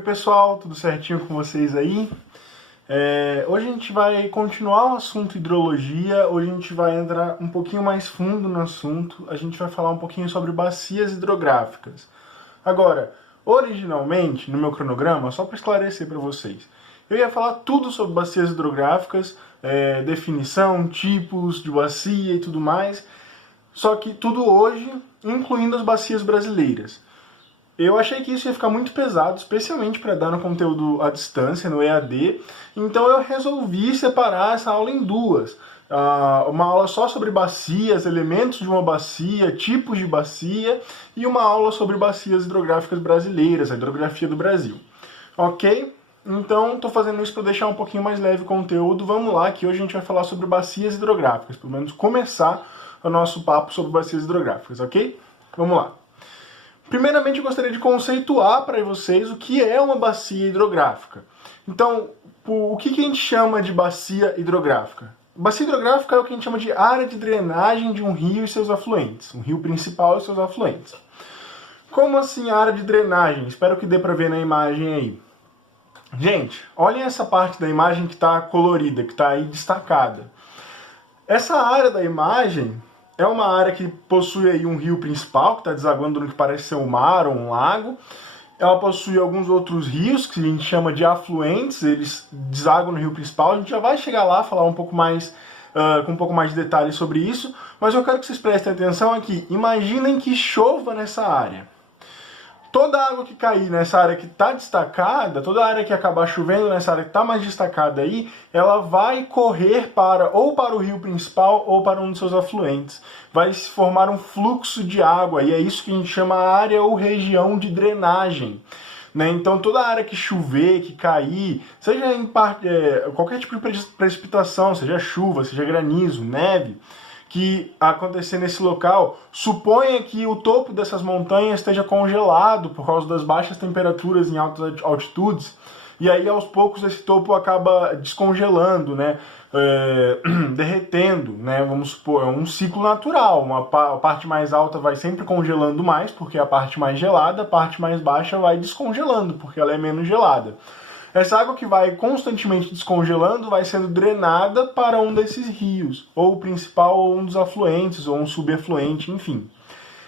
Oi pessoal, tudo certinho com vocês aí? Hoje a gente vai continuar o assunto hidrologia, hoje a gente vai entrar um pouquinho mais fundo no assunto, a gente vai falar um pouquinho sobre bacias hidrográficas. Agora, originalmente, no meu cronograma, só para esclarecer para vocês, eu ia falar tudo sobre bacias hidrográficas, definição, tipos de bacia e tudo mais, só que tudo hoje, incluindo as bacias brasileiras. Eu achei que isso ia ficar muito pesado, especialmente para dar no conteúdo à distância, no EAD, então eu resolvi separar essa aula em duas. Uma aula só sobre bacias, elementos de uma bacia, tipos de bacia, e uma aula sobre bacias hidrográficas brasileiras, a hidrografia do Brasil. Ok? Então, estou fazendo isso para deixar um pouquinho mais leve o conteúdo. Vamos lá, que hoje a gente vai falar sobre bacias hidrográficas, pelo menos começar o nosso papo sobre bacias hidrográficas, ok? Vamos lá. Primeiramente, eu gostaria de conceituar para vocês o que é uma bacia hidrográfica. Então, o que a gente chama de bacia hidrográfica? Bacia hidrográfica é o que a gente chama de área de drenagem de um rio e seus afluentes, um rio principal e seus afluentes. Como assim área de drenagem? Espero que dê para ver na imagem aí. Gente, olhem essa parte da imagem que está colorida, que está aí destacada. Essa área da imagem é uma área que possui aí um rio principal, que está desaguando no que parece ser um mar ou um lago. Ela possui alguns outros rios, que a gente chama de afluentes, eles desaguam no rio principal. A gente já vai chegar lá, falar um pouco mais, com um pouco mais de detalhes sobre isso, mas eu quero que vocês prestem atenção aqui. Imaginem que chova nessa área. Toda a água que cair nessa área que está destacada, toda a área que acabar chovendo nessa área que está mais destacada aí, ela vai correr ou para o rio principal ou para um dos seus afluentes. Vai se formar um fluxo de água e é isso que a gente chama área ou região de drenagem. Então toda a área que chover, que cair, seja em qualquer tipo de precipitação, seja chuva, seja granizo, neve, que acontecer nesse local, suponha que o topo dessas montanhas esteja congelado por causa das baixas temperaturas em altas altitudes, e aí aos poucos esse topo acaba descongelando, derretendo, vamos supor, é um ciclo natural, a parte mais alta vai sempre congelando mais, porque é a parte mais gelada, a parte mais baixa vai descongelando, porque ela é menos gelada. Essa água que vai constantemente descongelando vai sendo drenada para um desses rios, ou o principal, ou um dos afluentes, ou um subafluente, enfim.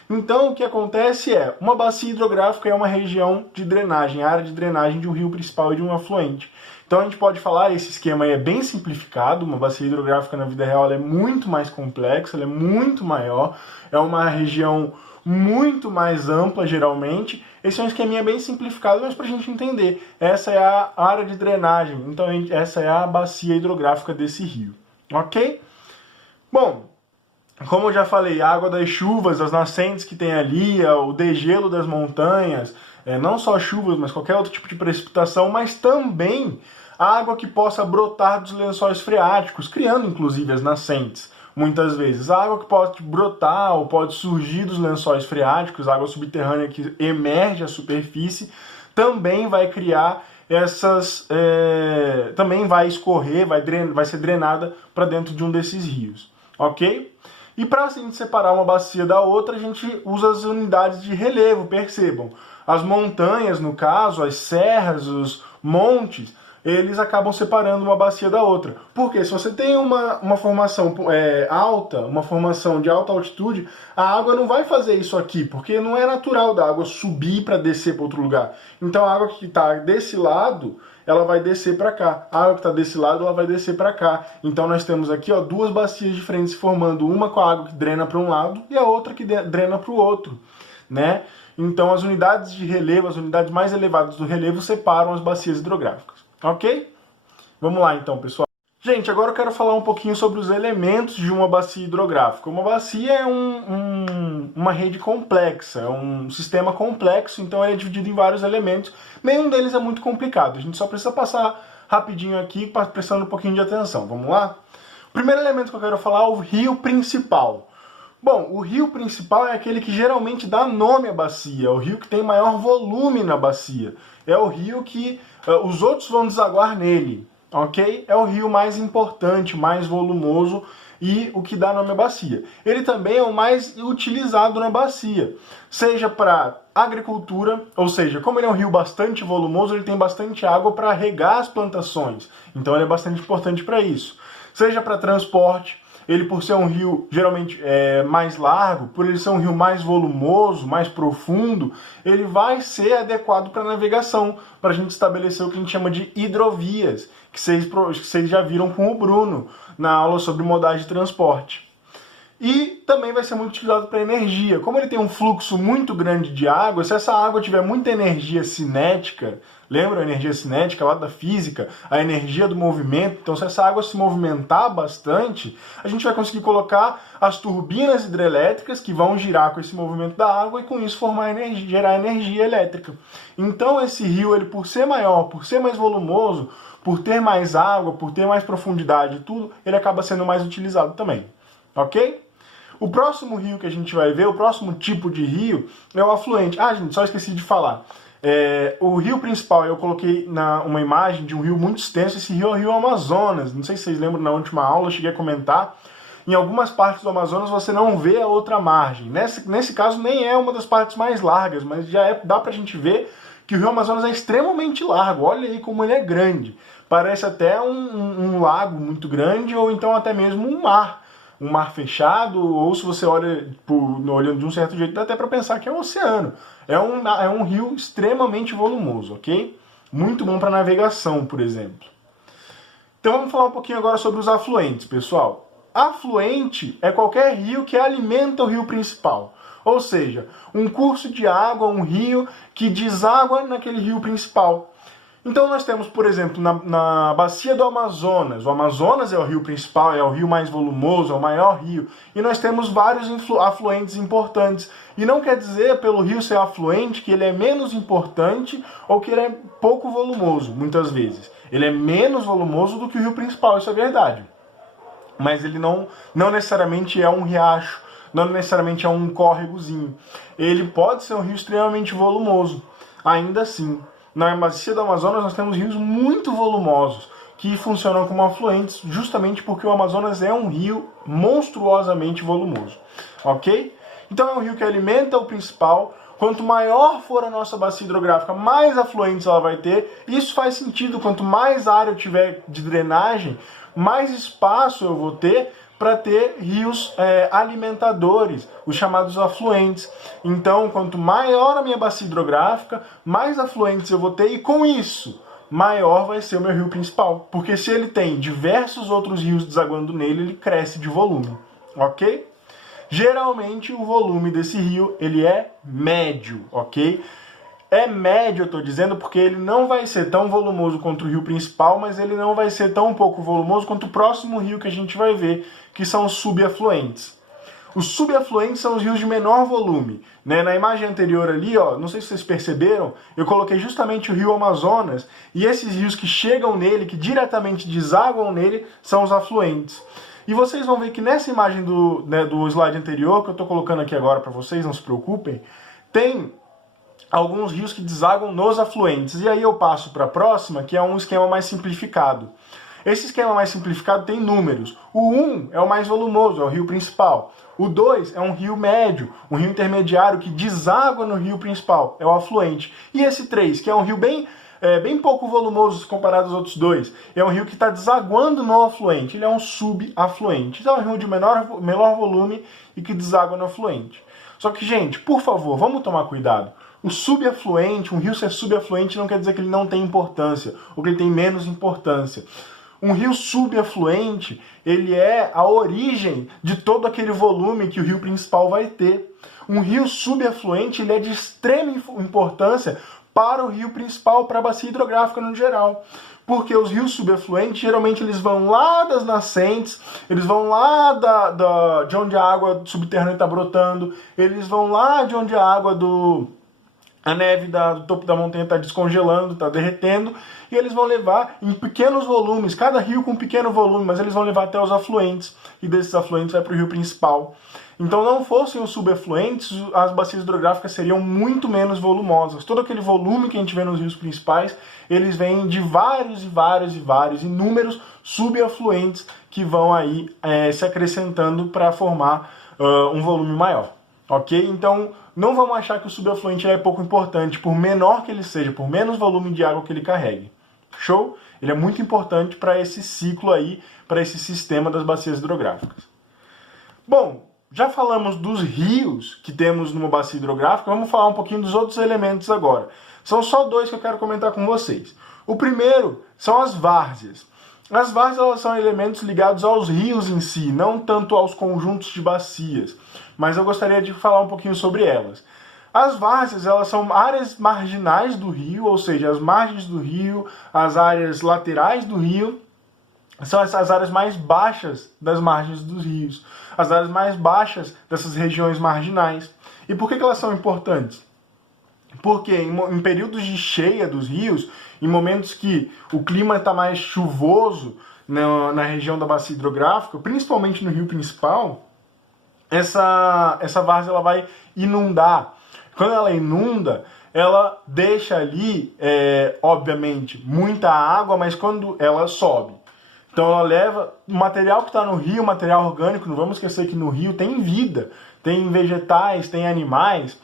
Então, o que acontece é, uma bacia hidrográfica é uma região de drenagem, área de drenagem de um rio principal e de um afluente. Então a gente pode falar, esse esquema aí é bem simplificado, uma bacia hidrográfica na vida real ela é muito mais complexa, ela é muito maior, é uma região muito mais ampla, geralmente. Esse é um esqueminha bem simplificado, mas para a gente entender. Essa é a área de drenagem, então essa é a bacia hidrográfica desse rio, ok? Bom, como eu já falei, a água das chuvas, as nascentes que tem ali, o degelo das montanhas, não só chuvas, mas qualquer outro tipo de precipitação, mas também a água que possa brotar dos lençóis freáticos, criando inclusive as nascentes. Muitas vezes a água que pode brotar ou pode surgir dos lençóis freáticos, a água subterrânea que emerge à superfície, também vai criar também vai escorrer, vai ser drenada para dentro de um desses rios, ok? E para assim separar uma bacia da outra, a gente usa as unidades de relevo, percebam. As montanhas, no caso, as serras, os montes, eles acabam separando uma bacia da outra. Porque se você tem uma formação alta, uma formação de alta altitude, a água não vai fazer isso aqui, porque não é natural da água subir para descer para outro lugar. Então a água que está desse lado, ela vai descer para cá. A água que está desse lado, ela vai descer para cá. Então nós temos aqui duas bacias diferentes formando, uma com a água que drena para um lado e a outra que drena para o outro, Então as unidades de relevo, as unidades mais elevadas do relevo separam as bacias hidrográficas. Ok? Vamos lá então, pessoal. Gente, agora eu quero falar um pouquinho sobre os elementos de uma bacia hidrográfica. Uma bacia é uma rede complexa, é um sistema complexo, então ele é dividido em vários elementos. Nenhum deles é muito complicado, a gente só precisa passar rapidinho aqui, prestando um pouquinho de atenção. Vamos lá? O primeiro elemento que eu quero falar é o rio principal. Bom, o rio principal é aquele que geralmente dá nome à bacia, é o rio que tem maior volume na bacia. É o rio que os outros vão desaguar nele, ok? É o rio mais importante, mais volumoso e o que dá nome à bacia. Ele também é o mais utilizado na bacia, seja para agricultura, ou seja, como ele é um rio bastante volumoso, ele tem bastante água para regar as plantações, então ele é bastante importante para isso. Seja para transporte, ele por ser um rio geralmente mais largo, por ele ser um rio mais volumoso, mais profundo, ele vai ser adequado para navegação, para a gente estabelecer o que a gente chama de hidrovias, que vocês já viram com o Bruno na aula sobre modais de transporte. E também vai ser muito utilizado para energia. Como ele tem um fluxo muito grande de água, se essa água tiver muita energia cinética, lembra a energia cinética lá da física? A energia do movimento. Então, se essa água se movimentar bastante, a gente vai conseguir colocar as turbinas hidrelétricas que vão girar com esse movimento da água e com isso gerar energia elétrica. Então, esse rio, ele por ser maior, por ser mais volumoso, por ter mais água, por ter mais profundidade e tudo, ele acaba sendo mais utilizado também. Ok? O próximo rio que a gente vai ver, o próximo tipo de rio, é o afluente. Ah, gente, só esqueci de falar. O rio principal, eu coloquei uma imagem de um rio muito extenso. Esse rio é o Rio Amazonas. Não sei se vocês lembram, na última aula eu cheguei a comentar. Em algumas partes do Amazonas você não vê a outra margem. Nesse caso nem é uma das partes mais largas, mas dá pra gente ver que o Rio Amazonas é extremamente largo. Olha aí como ele é grande. Parece até um lago muito grande ou então até mesmo um mar fechado, ou se você olha olhando de um certo jeito, dá até para pensar que é um oceano. É um rio extremamente volumoso, ok? Muito bom para navegação, por exemplo. Então vamos falar um pouquinho agora sobre os afluentes, pessoal. Afluente é qualquer rio que alimenta o rio principal. Ou seja, um curso de água, um rio que deságua naquele rio principal. Então nós temos, por exemplo, na bacia do Amazonas. O Amazonas é o rio principal, é o rio mais volumoso, é o maior rio. E nós temos vários afluentes importantes. E não quer dizer, pelo rio ser afluente, que ele é menos importante ou que ele é pouco volumoso, muitas vezes. Ele é menos volumoso do que o rio principal, isso é verdade. Mas ele não necessariamente é um riacho, não necessariamente é um córregozinho. Ele pode ser um rio extremamente volumoso, ainda assim. Na bacia do Amazonas nós temos rios muito volumosos, que funcionam como afluentes, justamente porque o Amazonas é um rio monstruosamente volumoso, ok? Então é um rio que alimenta o principal. Quanto maior for a nossa bacia hidrográfica, mais afluentes ela vai ter. Isso faz sentido, quanto mais área eu tiver de drenagem, mais espaço eu vou ter para ter rios alimentadores, os chamados afluentes. Então, quanto maior a minha bacia hidrográfica, mais afluentes eu vou ter, e com isso, maior vai ser o meu rio principal. Porque se ele tem diversos outros rios desaguando nele, ele cresce de volume, ok? Geralmente, o volume desse rio, ele é médio, ok? É médio, eu estou dizendo, porque ele não vai ser tão volumoso quanto o rio principal, mas ele não vai ser tão pouco volumoso quanto o próximo rio que a gente vai ver, que são os subafluentes. Os subafluentes são os rios de menor volume, né? Na imagem anterior ali, ó, não sei se vocês perceberam, eu coloquei justamente o rio Amazonas, e esses rios que chegam nele, que diretamente desaguam nele, são os afluentes. E vocês vão ver que nessa imagem do slide anterior, que eu estou colocando aqui agora para vocês, não se preocupem, tem alguns rios que desaguam nos afluentes. E aí eu passo para a próxima, que é um esquema mais simplificado. Esse esquema mais simplificado tem números. O 1 é o mais volumoso, é o rio principal. O 2 é um rio médio, um rio intermediário que deságua no rio principal, é o afluente. E esse 3, que é um rio bem pouco volumoso comparado aos outros dois, é um rio que está desaguando no afluente, ele é um subafluente. Então é um rio de menor volume e que deságua no afluente. Só que, gente, por favor, vamos tomar cuidado. O subafluente, um rio ser subafluente não quer dizer que ele não tem importância, ou que ele tem menos importância. Um rio subafluente, ele é a origem de todo aquele volume que o rio principal vai ter. Um rio subafluente, ele é de extrema importância para o rio principal, para a bacia hidrográfica no geral. Porque os rios subafluentes, geralmente eles vão lá das nascentes, eles vão lá de onde a água subterrânea está brotando, eles vão lá de onde a água a neve do topo da montanha está descongelando, está derretendo, e eles vão levar em pequenos volumes, cada rio com um pequeno volume, mas eles vão levar até os afluentes, e desses afluentes vai para o rio principal. Então, não fossem os subafluentes, as bacias hidrográficas seriam muito menos volumosas. Todo aquele volume que a gente vê nos rios principais, eles vêm de vários, inúmeros subafluentes que vão aí se acrescentando para formar um volume maior. Ok? Então, não vamos achar que o subafluente é pouco importante, por menor que ele seja, por menos volume de água que ele carregue. Show? Ele é muito importante para esse ciclo aí, para esse sistema das bacias hidrográficas. Bom, já falamos dos rios que temos numa bacia hidrográfica, vamos falar um pouquinho dos outros elementos agora. São só dois que eu quero comentar com vocês. O primeiro são as várzeas. As várzeas, elas são elementos ligados aos rios em si, não tanto aos conjuntos de bacias, mas eu gostaria de falar um pouquinho sobre elas. As várzeas, elas são áreas marginais do rio, ou seja, as margens do rio, as áreas laterais do rio, são essas áreas mais baixas das margens dos rios, as áreas mais baixas dessas regiões marginais. E por que elas são importantes? Porque em períodos de cheia dos rios, em momentos que o clima está mais chuvoso na região da bacia hidrográfica, principalmente no rio principal, essa várzea ela vai inundar. Quando ela inunda, ela deixa ali, obviamente, muita água, mas quando ela sobe. Então ela leva o material que está no rio, material orgânico, não vamos esquecer que no rio tem vida, tem vegetais, tem animais.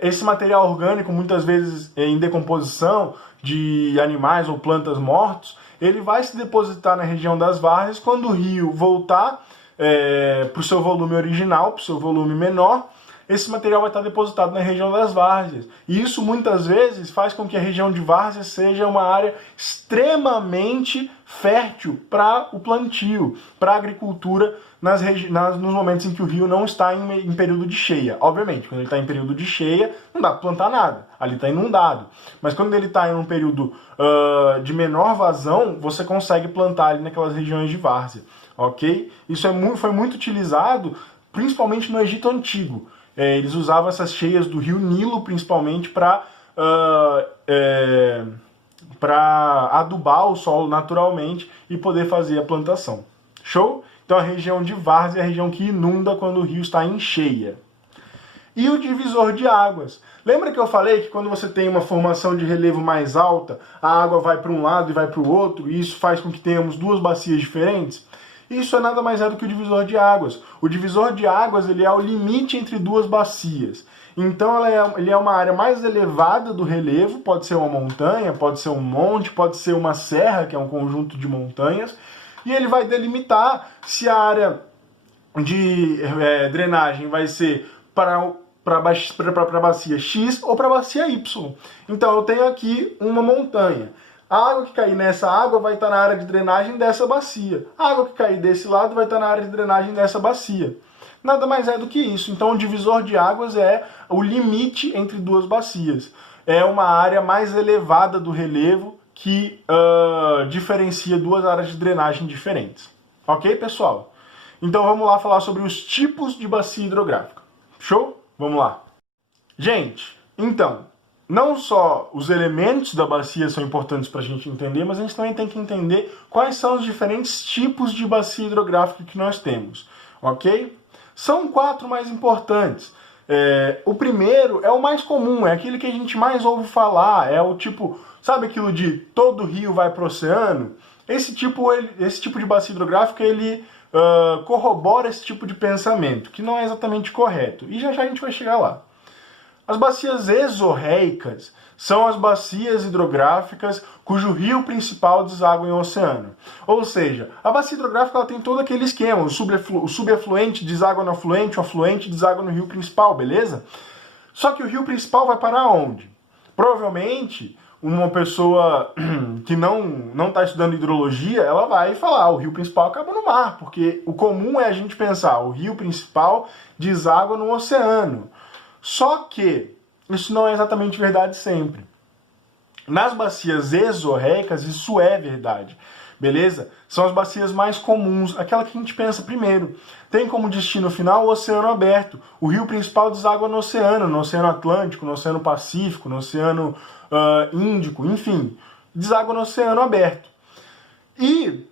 Esse material orgânico, muitas vezes em decomposição de animais ou plantas mortos, ele vai se depositar na região das várzeas. Quando o rio voltar para o seu volume original, para o seu volume menor, esse material vai estar depositado na região das várzeas. E isso muitas vezes faz com que a região de várzeas seja uma área extremamente fértil para o plantio, para a agricultura, nos momentos em que o rio não está em período de cheia. Obviamente, quando ele está em período de cheia, não dá para plantar nada, ali está inundado. Mas quando ele está em um período de menor vazão, você consegue plantar ali naquelas regiões de várzea. Ok? Isso foi muito utilizado, principalmente no Egito Antigo. Eles usavam essas cheias do rio Nilo, principalmente, para adubar o solo naturalmente e poder fazer a plantação. Show? Então a região de várzea é a região que inunda quando o rio está em cheia. E o divisor de águas. Lembra que eu falei que quando você tem uma formação de relevo mais alta, a água vai para um lado e vai para o outro, e isso faz com que tenhamos duas bacias diferentes? Isso é nada mais do que o divisor de águas. O divisor de águas ele é o limite entre duas bacias. Então ele é uma área mais elevada do relevo, pode ser uma montanha, pode ser um monte, pode ser uma serra, que é um conjunto de montanhas, e ele vai delimitar se a área de drenagem vai ser para a bacia X ou para a bacia Y. Então eu tenho aqui uma montanha. A água que cair nessa água vai estar na área de drenagem dessa bacia. A água que cair desse lado vai estar na área de drenagem dessa bacia. Nada mais é do que isso. Então o divisor de águas é o limite entre duas bacias. É uma área mais elevada do relevo que diferencia duas áreas de drenagem diferentes. Ok, pessoal? Então vamos lá falar sobre os tipos de bacia hidrográfica. Show? Vamos lá. Gente, então, não só os elementos da bacia são importantes para a gente entender, mas a gente também tem que entender quais são os diferentes tipos de bacia hidrográfica que nós temos, ok? São 4 mais importantes. O primeiro é o mais comum, é aquele que a gente mais ouve falar, é o tipo, sabe aquilo de todo rio vai para o oceano? Esse tipo de bacia hidrográfica, ele corrobora esse tipo de pensamento, que não é exatamente correto, e já já a gente vai chegar lá. As bacias exorreicas são as bacias hidrográficas cujo rio principal deságua em um oceano. Ou seja, a bacia hidrográfica ela tem todo aquele esquema, o subafluente deságua no afluente, o afluente deságua no rio principal, beleza? Só que o rio principal vai parar onde? Provavelmente, uma pessoa que não está estudando hidrologia, ela vai falar, o rio principal acaba no mar, porque o comum é a gente pensar, o rio principal deságua no oceano. Só que isso não é exatamente verdade sempre. Nas bacias exorreicas, isso é verdade. beleza? São as bacias mais comuns, aquela que a gente pensa primeiro. Tem como destino final o oceano aberto. O rio principal deságua no Oceano Atlântico, no Oceano Pacífico, no Oceano Índico, enfim, deságua no oceano aberto. E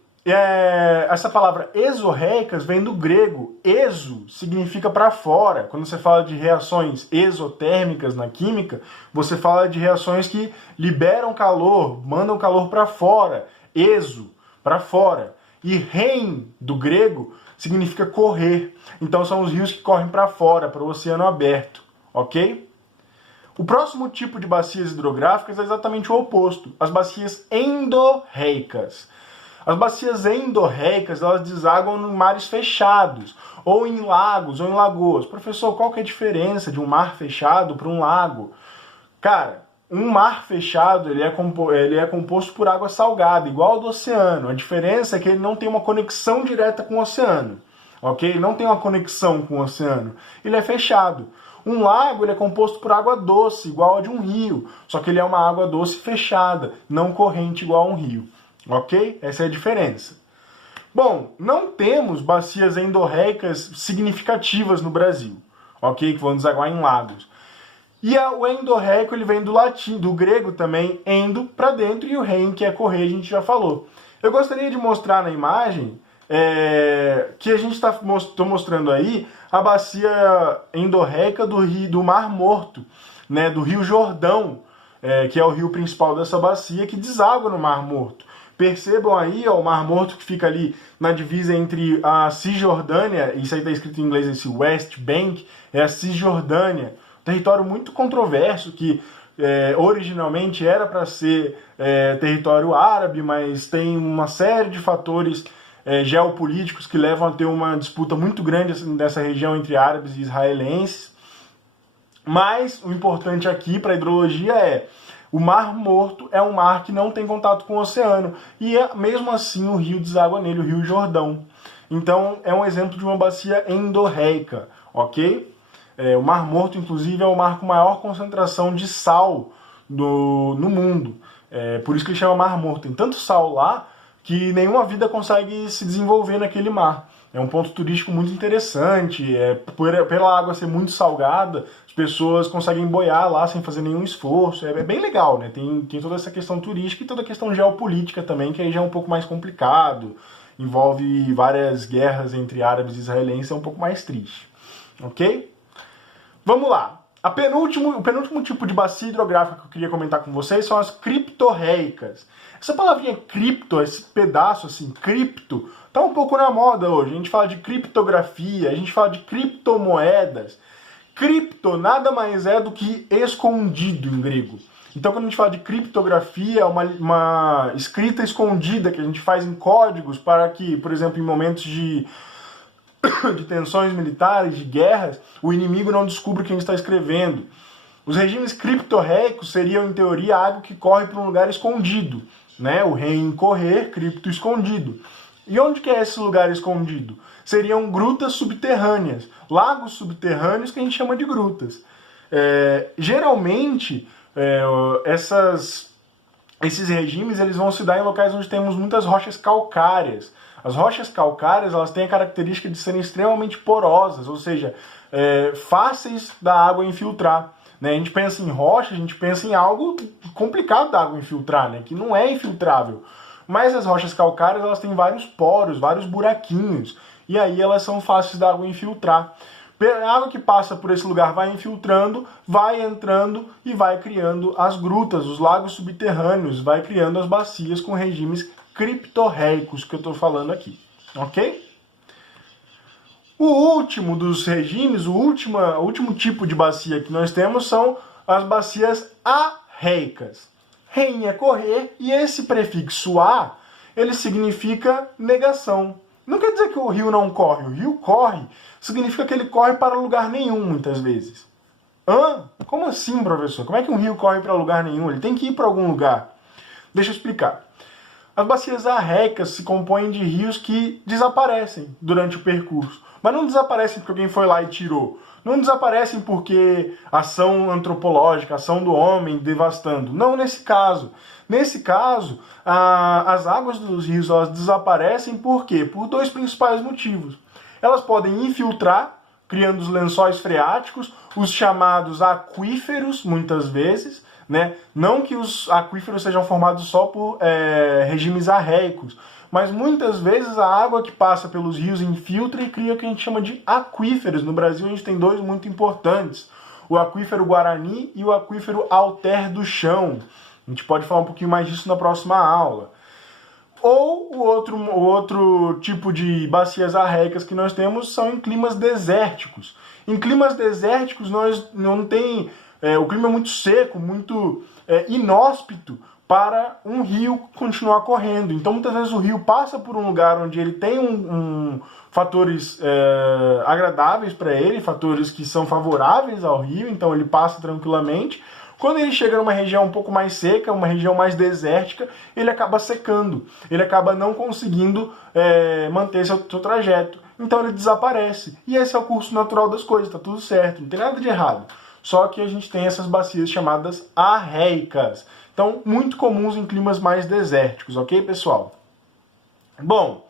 essa palavra exorreicas vem do grego. Exo significa para fora. Quando você fala de reações exotérmicas na química, você fala de reações que liberam calor, mandam calor para fora. Exo, para fora. E rein, do grego, significa correr. Então são os rios que correm para fora, para o oceano aberto, ok? O próximo tipo de bacias hidrográficas é exatamente o oposto, as bacias endorreicas. As bacias endorreicas, elas desaguam em mares fechados, ou em lagos, ou em lagoas. Professor, qual que é a diferença de um mar fechado para um lago? Cara, um mar fechado ele é composto por água salgada, igual ao do oceano. A diferença é que ele não tem uma conexão direta com o oceano, ok? Ele não tem uma conexão com o oceano. Ele é fechado. Um lago ele é composto por água doce, igual a de um rio, só que ele é uma água doce fechada, não corrente igual a um rio, ok? Essa é a diferença. Bom, não temos bacias endorreicas significativas no Brasil, ok? Que vão desaguar em lagos. E o endorreico ele vem do latim, do grego também, endo, para dentro, e o rein, que é correr, a gente já falou. Eu gostaria de mostrar na imagem que a gente está mostrando aí a bacia endorreica do Mar Morto, né, do Rio Jordão, que é o rio principal dessa bacia, que deságua no Mar Morto. Percebam aí, ó, o Mar Morto que fica ali na divisa entre a Cisjordânia, isso aí está escrito em inglês, esse West Bank, é a Cisjordânia, território muito controverso que originalmente era para ser território árabe, mas tem uma série de fatores geopolíticos que levam a ter uma disputa muito grande nessa região entre árabes e israelenses. Mas o importante aqui para a hidrologia é o Mar Morto é um mar que não tem contato com o oceano e mesmo assim o rio deságua nele, o Rio Jordão. Então é um exemplo de uma bacia endorreica, ok? O Mar Morto, inclusive, é o mar com maior concentração de sal no mundo. Por isso que ele chama Mar Morto. Tem tanto sal lá que nenhuma vida consegue se desenvolver naquele mar. É um ponto turístico muito interessante. Pela água ser muito salgada, as pessoas conseguem boiar lá sem fazer nenhum esforço. É bem legal, né? Tem toda essa questão turística e toda a questão geopolítica também, que aí já é um pouco mais complicado. Envolve várias guerras entre árabes e israelenses, é um pouco mais triste. Ok? Vamos lá. O penúltimo tipo de bacia hidrográfica que eu queria comentar com vocês são as criptorreicas. Essa palavrinha cripto, esse pedaço assim, cripto, tá um pouco na moda hoje. A gente fala de criptografia, a gente fala de criptomoedas. Cripto nada mais é do que escondido em grego. Então quando a gente fala de criptografia, é uma escrita escondida que a gente faz em códigos para que, por exemplo, em momentos de tensões militares, de guerras, o inimigo não descubra o que a gente está escrevendo. Os regimes criptorreicos seriam, em teoria, algo que corre para um lugar escondido, né? O rein correr, cripto escondido. E onde que é esse lugar escondido? Seriam grutas subterrâneas, lagos subterrâneos que a gente chama de grutas. Geralmente, esses regimes eles vão se dar em locais onde temos muitas rochas calcárias. As rochas calcárias elas têm a característica de serem extremamente porosas, ou seja, fáceis da água infiltrar. Né? A gente pensa em rocha, a gente pensa em algo complicado da água infiltrar, né? Que não é infiltrável. Mas as rochas calcárias elas têm vários poros, vários buraquinhos, e aí elas são fáceis da água infiltrar. A água que passa por esse lugar vai infiltrando, vai entrando e vai criando as grutas, os lagos subterrâneos, vai criando as bacias com regimes criptorreicos que eu estou falando aqui, ok? O último dos regimes, o último tipo de bacia que nós temos são as bacias arreicas. Rein é correr e esse prefixo a, ele significa negação. Não quer dizer que o rio não corre, o rio corre, significa que ele corre para lugar nenhum muitas vezes. Como assim, professor? Como é que um rio corre para lugar nenhum? Ele tem que ir para algum lugar. Deixa eu explicar. As bacias arreicas se compõem de rios que desaparecem durante o percurso. Mas não desaparecem porque alguém foi lá e tirou. Não desaparecem porque ação antropológica, ação do homem devastando. Não nesse caso. Nesse caso, as águas dos rios elas desaparecem por quê? Por dois principais motivos. Elas podem infiltrar, criando os lençóis freáticos, os chamados aquíferos, muitas vezes, né? Não que os aquíferos sejam formados só por regimes arreicos, mas muitas vezes a água que passa pelos rios infiltra e cria o que a gente chama de aquíferos. No Brasil a gente tem dois muito importantes, o aquífero Guarani e o aquífero Alter do Chão. A gente pode falar um pouquinho mais disso na próxima aula. Ou o outro tipo de bacias arreicas que nós temos são em climas desérticos. Em climas desérticos nós não tem... o clima é muito seco, muito inóspito para um rio continuar correndo. Então muitas vezes o rio passa por um lugar onde ele tem fatores agradáveis para ele, fatores que são favoráveis ao rio, então ele passa tranquilamente. Quando ele chega numa região um pouco mais seca, uma região mais desértica, ele acaba secando, ele acaba não conseguindo manter seu trajeto. Então ele desaparece. E esse é o curso natural das coisas, tá tudo certo, não tem nada de errado. Só que a gente tem essas bacias chamadas arreicas. Então, muito comuns em climas mais desérticos, ok, pessoal? Bom,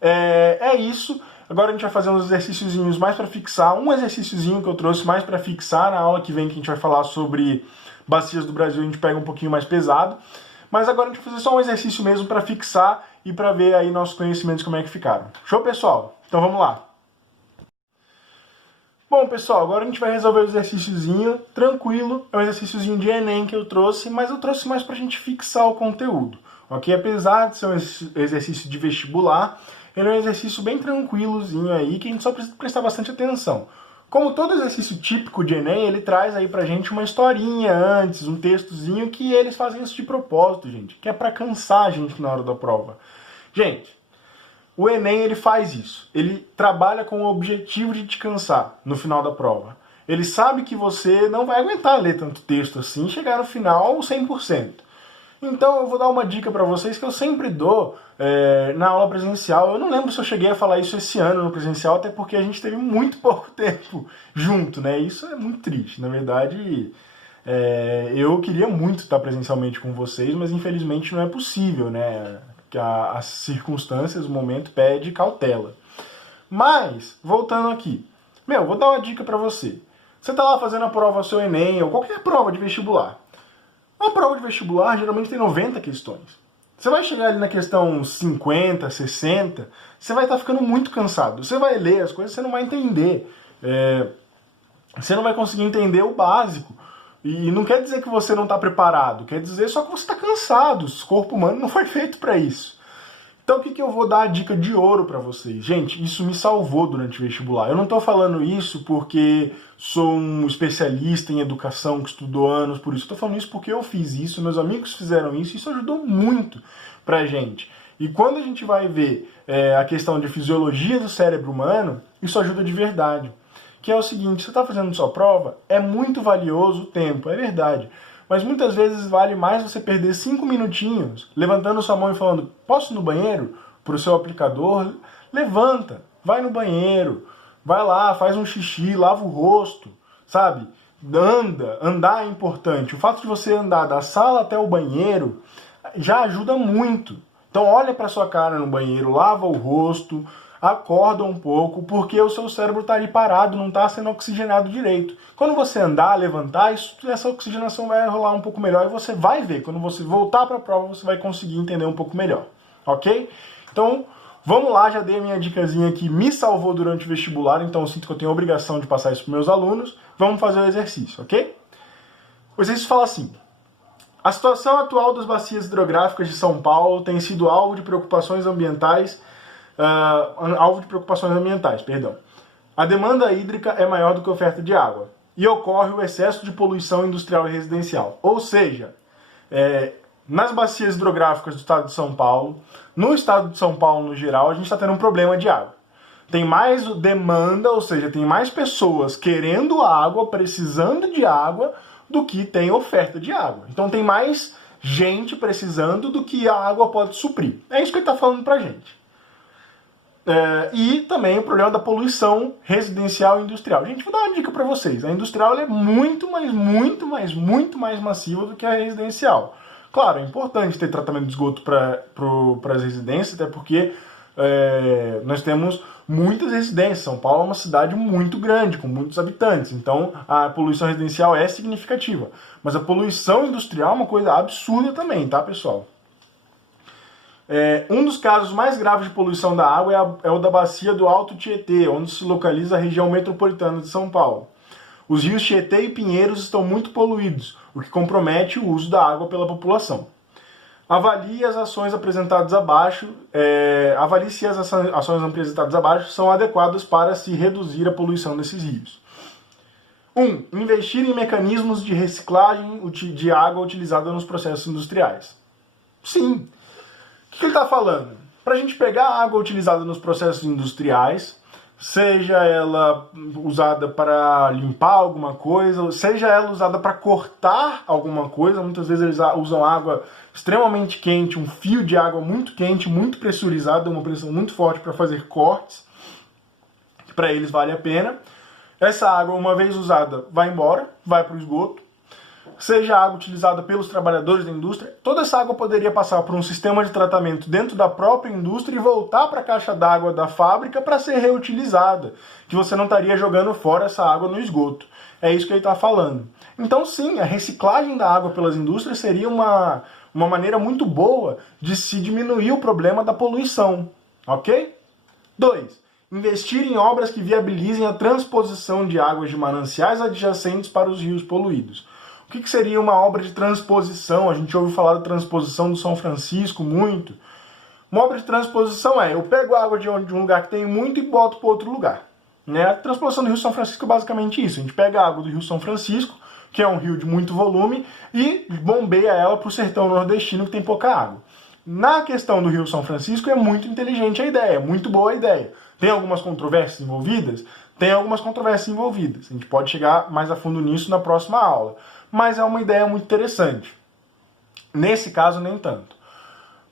é isso. Agora a gente vai fazer uns exercíciozinhos mais para fixar. Um exercíciozinho que eu trouxe mais para fixar na aula que vem, que a gente vai falar sobre bacias do Brasil, a gente pega um pouquinho mais pesado. Mas agora a gente vai fazer só um exercício mesmo para fixar e para ver aí nossos conhecimentos como é que ficaram. Show, pessoal? Então vamos lá. Bom, pessoal, agora a gente vai resolver o exercíciozinho tranquilo. É um exercíciozinho de Enem que eu trouxe, mas eu trouxe mais pra gente fixar o conteúdo, ok? Apesar de ser um exercício de vestibular, ele é um exercício bem tranquilozinho aí, que a gente só precisa prestar bastante atenção. Como todo exercício típico de Enem, ele traz aí pra gente uma historinha antes, um textozinho, que eles fazem isso de propósito, gente, que é pra cansar a gente na hora da prova. Gente, o Enem ele faz isso, ele trabalha com o objetivo de te cansar no final da prova. Ele sabe que você não vai aguentar ler tanto texto assim e chegar no final 100%. Então eu vou dar uma dica para vocês que eu sempre dou na aula presencial. Eu não lembro se eu cheguei a falar isso esse ano no presencial, até porque a gente teve muito pouco tempo junto, né? Isso é muito triste. Na verdade, eu queria muito estar presencialmente com vocês, mas infelizmente não é possível, né? Que as circunstâncias, o momento pede cautela. Mas, voltando aqui, vou dar uma dica pra você. Você tá lá fazendo a prova, seu Enem, ou qualquer prova de vestibular. Uma prova de vestibular geralmente tem 90 questões. Você vai chegar ali na questão 50, 60, você vai estar ficando muito cansado. Você vai ler as coisas, você não vai entender. Você não vai conseguir entender o básico. E não quer dizer que você não está preparado, quer dizer só que você está cansado, o corpo humano não foi feito para isso. Então o que eu vou dar a dica de ouro para vocês? Gente, isso me salvou durante o vestibular. Eu não estou falando isso porque sou um especialista em educação, que estudou anos por isso. Estou falando isso porque eu fiz isso, meus amigos fizeram isso, e isso ajudou muito pra gente. E quando a gente vai ver a questão de fisiologia do cérebro humano, isso ajuda de verdade. Que é o seguinte, você está fazendo sua prova, é muito valioso o tempo, é verdade. Mas muitas vezes vale mais você perder 5 minutinhos levantando sua mão e falando, posso ir no banheiro? Para o seu aplicador, levanta, vai no banheiro, vai lá, faz um xixi, lava o rosto, sabe? Andar é importante. O fato de você andar da sala até o banheiro já ajuda muito. Então olha para sua cara no banheiro, lava o rosto, acorda um pouco, porque o seu cérebro está ali parado, não está sendo oxigenado direito. Quando você andar, levantar, essa oxigenação vai rolar um pouco melhor e você vai ver. Quando você voltar para a prova, você vai conseguir entender um pouco melhor, ok? Então, vamos lá, já dei a minha dicasinha que me salvou durante o vestibular, então eu sinto que eu tenho a obrigação de passar isso para meus alunos. Vamos fazer o exercício, ok? O exercício fala assim: a situação atual das bacias hidrográficas de São Paulo tem sido alvo de preocupações ambientais. A demanda hídrica é maior do que a oferta de água e ocorre o excesso de poluição industrial e residencial. Ou seja, nas bacias hidrográficas do estado de São Paulo, no estado de São Paulo no geral, a gente está tendo um problema de água. Tem mais demanda, ou seja, tem mais pessoas querendo água, precisando de água, do que tem oferta de água. Então tem mais gente precisando do que a água pode suprir. É isso que ele está falando pra gente. E também o problema da poluição residencial e industrial. Gente, vou dar uma dica para vocês. A industrial ela é muito mais massiva do que a residencial. Claro, é importante ter tratamento de esgoto para as residências, até porque nós temos muitas residências. São Paulo é uma cidade muito grande, com muitos habitantes. Então, a poluição residencial é significativa. Mas a poluição industrial é uma coisa absurda também, tá, pessoal? Um dos casos mais graves de poluição da água é o da bacia do Alto Tietê, onde se localiza a região metropolitana de São Paulo. Os rios Tietê e Pinheiros estão muito poluídos, o que compromete o uso da água pela população. Avalie as ações apresentadas abaixo, avalie se as ações apresentadas abaixo são adequadas para se reduzir a poluição desses rios. 1. Investir em mecanismos de reciclagem de água utilizada nos processos industriais. Sim. O que ele está falando? Para a gente pegar a água utilizada nos processos industriais, seja ela usada para limpar alguma coisa, seja ela usada para cortar alguma coisa, muitas vezes eles usam água extremamente quente, um fio de água muito quente, muito pressurizado, uma pressão muito forte para fazer cortes, que para eles vale a pena. Essa água, uma vez usada, vai embora, vai para o esgoto. Seja água utilizada pelos trabalhadores da indústria, toda essa água poderia passar por um sistema de tratamento dentro da própria indústria e voltar para a caixa d'água da fábrica para ser reutilizada, que você não estaria jogando fora essa água no esgoto. É isso que ele está falando. Então sim, a reciclagem da água pelas indústrias seria uma maneira muito boa de se diminuir o problema da poluição, ok? 2. Investir em obras que viabilizem a transposição de águas de mananciais adjacentes para os rios poluídos. O que seria uma obra de transposição? A gente ouve falar da transposição do São Francisco muito. Uma obra de transposição eu pego a água de um lugar que tem muito e boto para outro lugar. Né? A transposição do Rio São Francisco é basicamente isso. A gente pega a água do Rio São Francisco, que é um rio de muito volume, e bombeia ela para o sertão nordestino, que tem pouca água. Na questão do Rio São Francisco é muito inteligente a ideia, muito boa a ideia. Tem algumas controvérsias envolvidas? Tem algumas controvérsias envolvidas. A gente pode chegar mais a fundo nisso na próxima aula. Mas é uma ideia muito interessante. Nesse caso, nem tanto.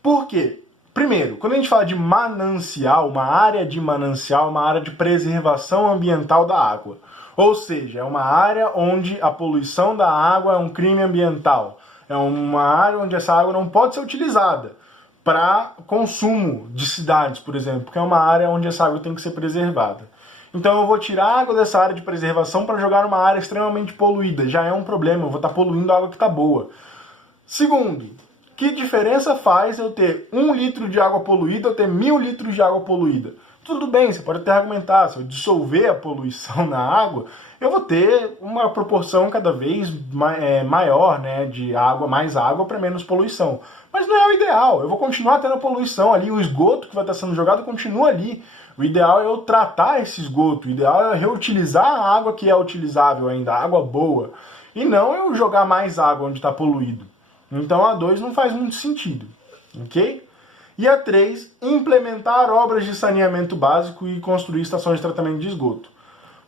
Por quê? Primeiro, quando a gente fala de manancial, uma área de manancial, uma área de preservação ambiental da água. Ou seja, é uma área onde a poluição da água é um crime ambiental. É uma área onde essa água não pode ser utilizada para consumo de cidades, por exemplo, porque é uma área onde essa água tem que ser preservada. Então eu vou tirar a água dessa área de preservação para jogar numa área extremamente poluída. Já é um problema, eu vou estar poluindo a água que está boa. Segundo, que diferença faz eu ter 1 litro de água poluída ou ter 1000 litros de água poluída? Tudo bem, você pode até argumentar, se eu dissolver a poluição na água, eu vou ter uma proporção cada vez maior, né, de água, mais água para menos poluição. Mas não é o ideal, eu vou continuar tendo a poluição ali, o esgoto que vai estar sendo jogado continua ali. O ideal é eu tratar esse esgoto, o ideal é reutilizar a água que é utilizável ainda, a água boa, e não eu jogar mais água onde está poluído. Então a 2 não faz muito sentido, ok? E a 3, implementar obras de saneamento básico e construir estações de tratamento de esgoto.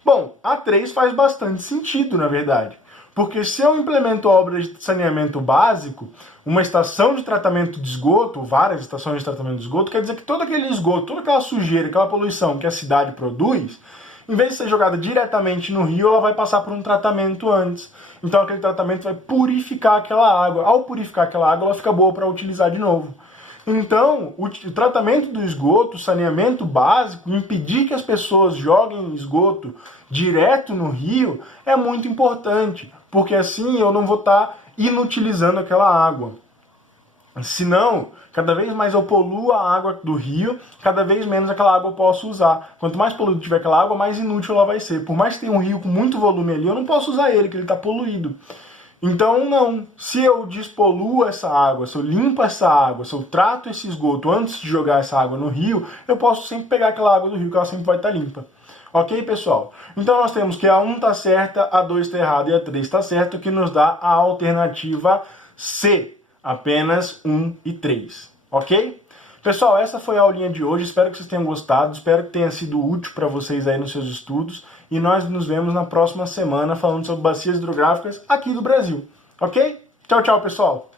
Bom, a 3 faz bastante sentido, na verdade. Porque se eu implemento obras de saneamento básico, uma estação de tratamento de esgoto, várias estações de tratamento de esgoto, quer dizer que todo aquele esgoto, toda aquela sujeira, aquela poluição que a cidade produz, em vez de ser jogada diretamente no rio, ela vai passar por um tratamento antes. Então aquele tratamento vai purificar aquela água. Ao purificar aquela água, ela fica boa para utilizar de novo. Então, o tratamento do esgoto, o saneamento básico, impedir que as pessoas joguem esgoto direto no rio é muito importante, porque assim eu não vou estar inutilizando aquela água. Senão, cada vez mais eu poluo a água do rio, cada vez menos aquela água eu posso usar. Quanto mais poluído tiver aquela água, mais inútil ela vai ser. Por mais que tenha um rio com muito volume ali, eu não posso usar ele, porque ele está poluído. Então, não. Se eu despoluo essa água, se eu limpo essa água, se eu trato esse esgoto antes de jogar essa água no rio, eu posso sempre pegar aquela água do rio, que ela sempre vai estar limpa. Ok, pessoal? Então nós temos que a 1 está certa, a 2 está errada e a 3 está certa, o que nos dá a alternativa C. Apenas 1 e 3. Ok? Pessoal, essa foi a aulinha de hoje. Espero que vocês tenham gostado, espero que tenha sido útil para vocês aí nos seus estudos. E nós nos vemos na próxima semana falando sobre bacias hidrográficas aqui do Brasil. Ok? Tchau, tchau, pessoal!